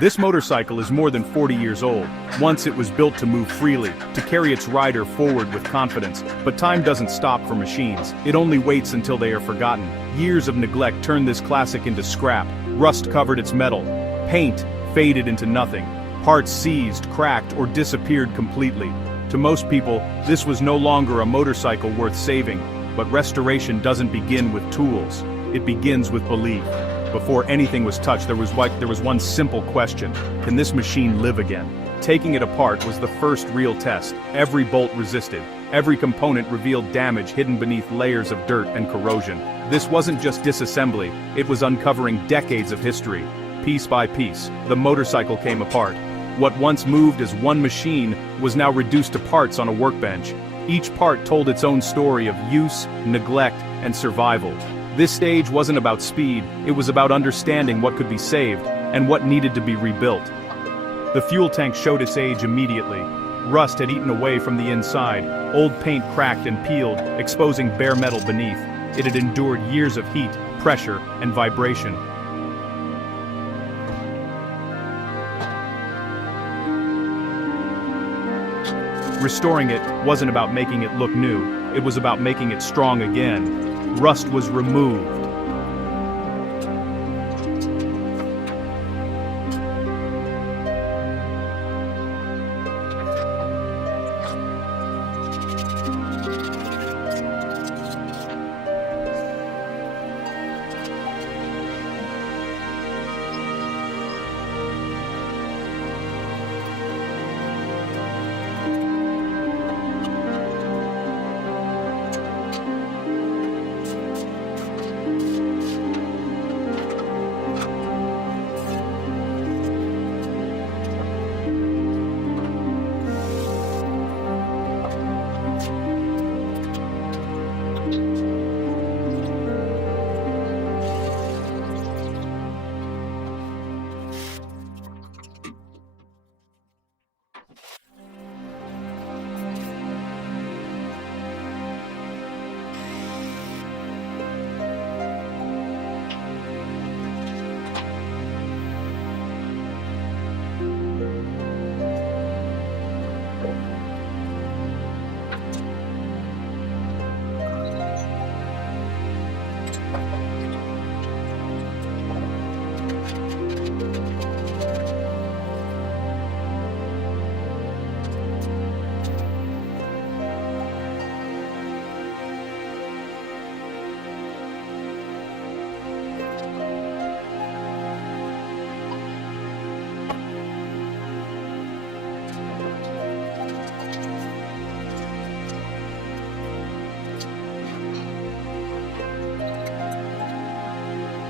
This motorcycle is more than 40 years old. Once it was built to move freely, to carry its rider forward with confidence, but time doesn't stop for machines. It only waits until they are forgotten. Years of neglect turned this classic into scrap. Rust covered its metal. Paint faded into nothing. Parts seized, cracked, or disappeared completely. To most people, this was no longer a motorcycle worth saving. But restoration doesn't begin with tools. It begins with belief. Before anything was touched, there was one simple question: can this machine live again? Taking it apart was the first real test. Every bolt resisted. Every component revealed damage hidden beneath layers of dirt and corrosion. This wasn't just disassembly, it was uncovering decades of history. Piece by piece, the motorcycle came apart. What once moved as one machine was now reduced to parts on a workbench. Each part told its own story of use, neglect, and survival. This stage wasn't about speed, it was about understanding what could be saved, and what needed to be rebuilt. The fuel tank showed its age immediately. Rust had eaten away from the inside, old paint cracked and peeled, exposing bare metal beneath. It had endured years of heat, pressure, and vibration. Restoring it wasn't about making it look new, it was about making it strong again. Rust was removed.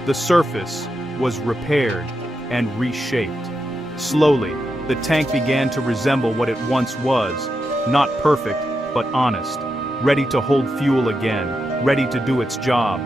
The surface was repaired and reshaped. Slowly, the tank began to resemble what it once was, not perfect, but honest, ready to hold fuel again, ready to do its job.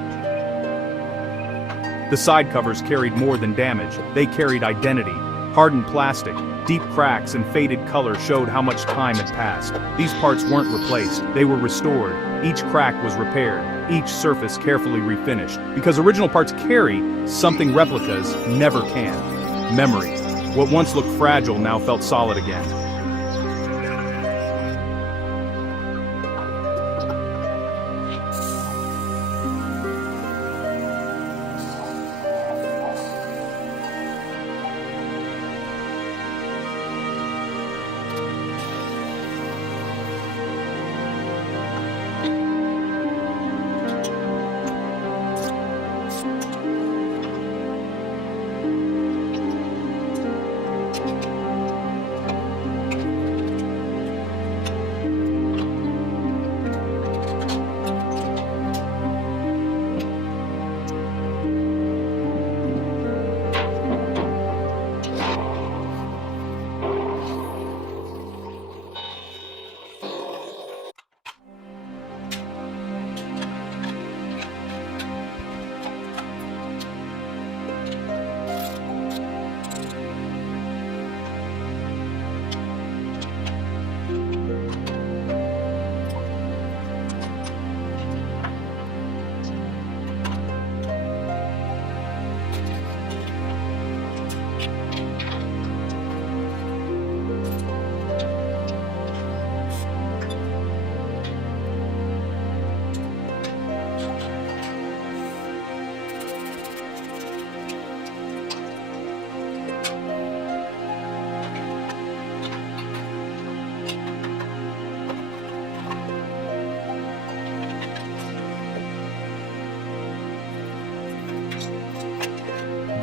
The side covers carried more than damage, they carried identity. Hardened plastic, deep cracks and faded color showed how much time had passed. These parts weren't replaced, they were restored. Each crack was repaired, each surface carefully refinished. Because original parts carry something replicas never can: memory. What once looked fragile now felt solid again.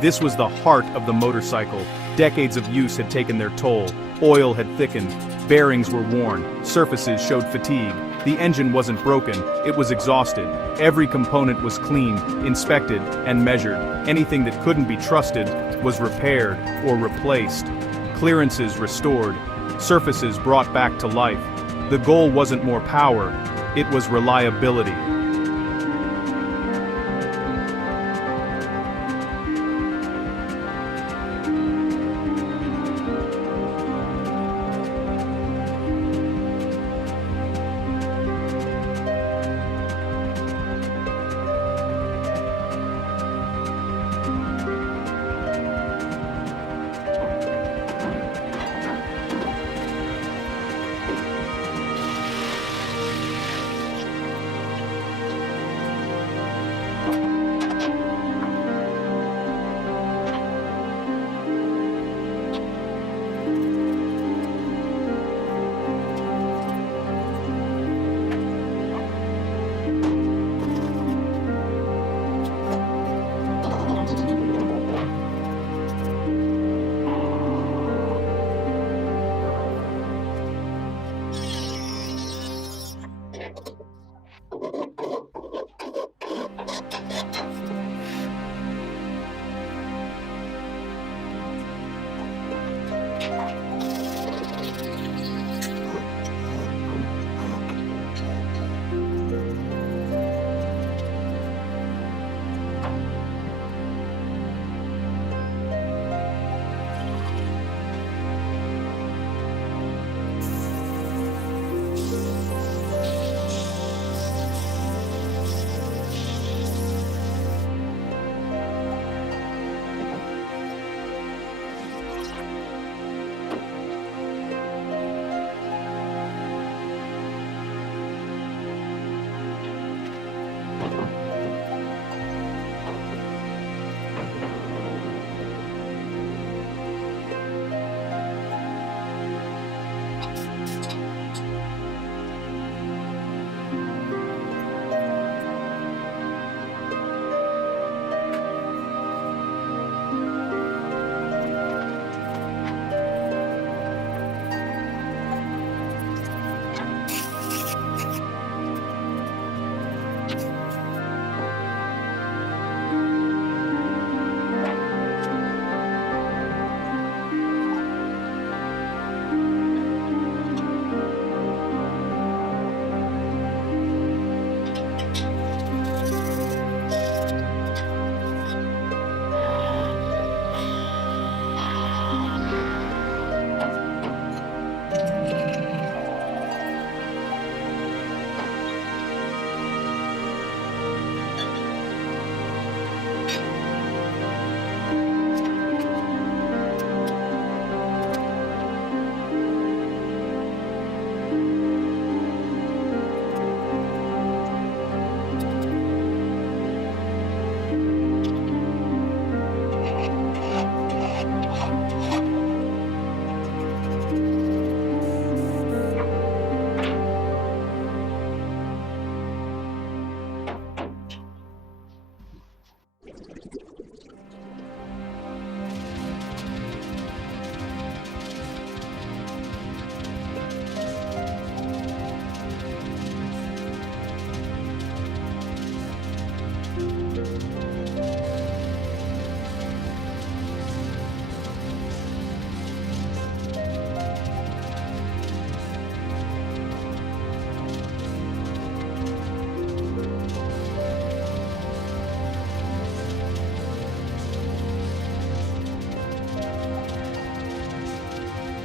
This was the heart of the motorcycle. Decades of use had taken their toll. Oil had thickened, bearings were worn, surfaces showed fatigue. The engine wasn't broken, it was exhausted. Every component was cleaned, inspected, and measured. Anything that couldn't be trusted was repaired or replaced. Clearances restored, surfaces brought back to life. The goal wasn't more power, it was reliability.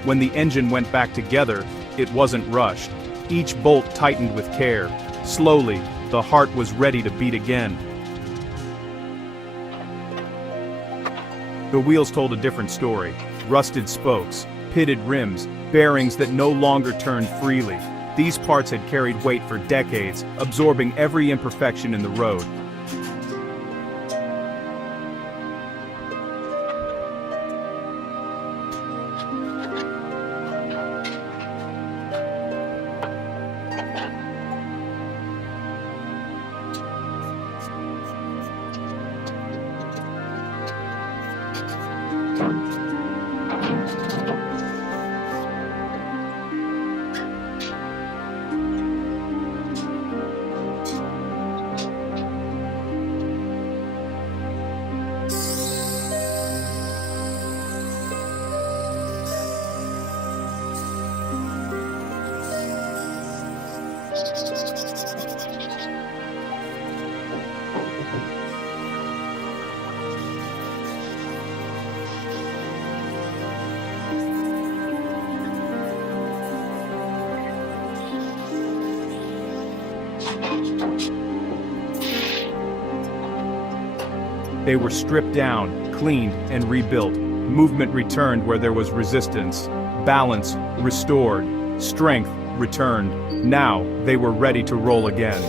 When the engine went back together, it wasn't rushed. Each bolt tightened with care. Slowly, the heart was ready to beat again. The wheels told a different story. Rusted spokes, pitted rims, bearings that no longer turned freely. These parts had carried weight for decades, absorbing every imperfection in the road. They were stripped down, cleaned, and rebuilt. Movement returned where there was resistance. Balance restored. Strength returned. Now, they were ready to roll again.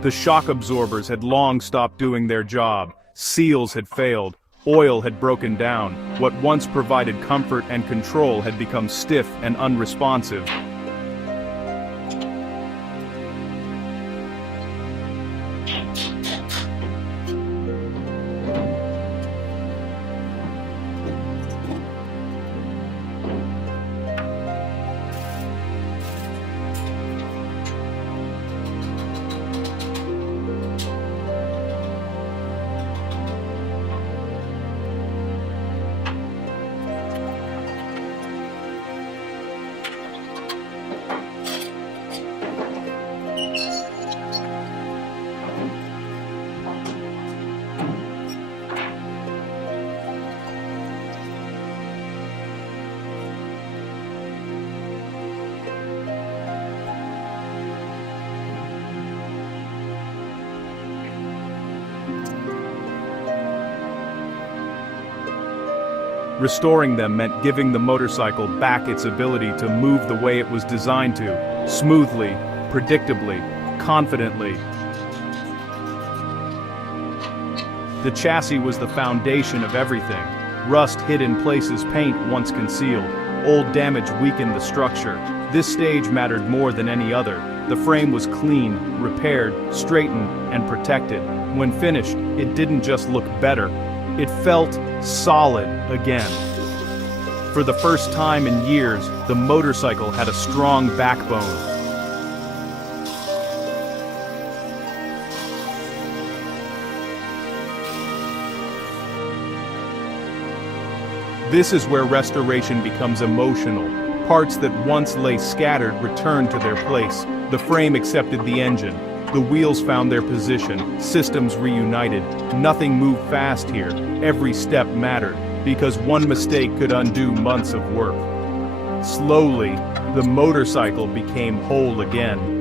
The shock absorbers had long stopped doing their job. Seals had failed. Oil had broken down. What once provided comfort and control had become stiff and unresponsive. Restoring them meant giving the motorcycle back its ability to move the way it was designed to, smoothly, predictably, confidently. The chassis was the foundation of everything. Rust hid in places paint once concealed. Old damage weakened the structure. This stage mattered more than any other. The frame was cleaned, repaired, straightened, and protected. When finished, it didn't just look better. It felt solid again. For the first time in years, the motorcycle had a strong backbone. This is where restoration becomes emotional. Parts that once lay scattered returned to their place. The frame accepted the engine. The wheels found their position, systems reunited. Nothing moved fast here. Every step mattered, because one mistake could undo months of work. Slowly, the motorcycle became whole again.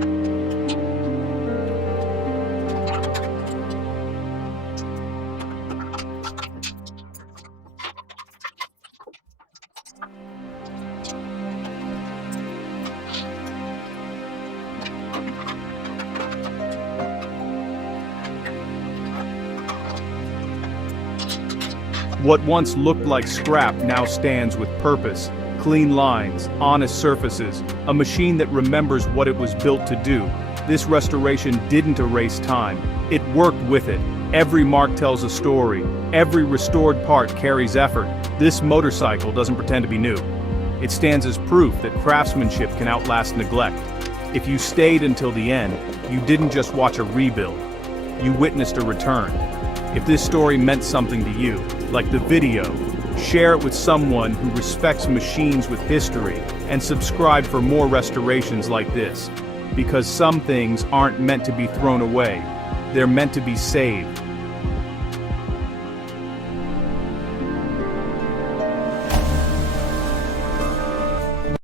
What once looked like scrap now stands with purpose. Clean lines, honest surfaces, a machine that remembers what it was built to do. This restoration didn't erase time. It worked with it. Every mark tells a story. Every restored part carries effort. This motorcycle doesn't pretend to be new. It stands as proof that craftsmanship can outlast neglect. If you stayed until the end, you didn't just watch a rebuild. You witnessed a return. If this story meant something to you, like the video, share it with someone who respects machines with history, and subscribe for more restorations like this. Because some things aren't meant to be thrown away. They're meant to be saved.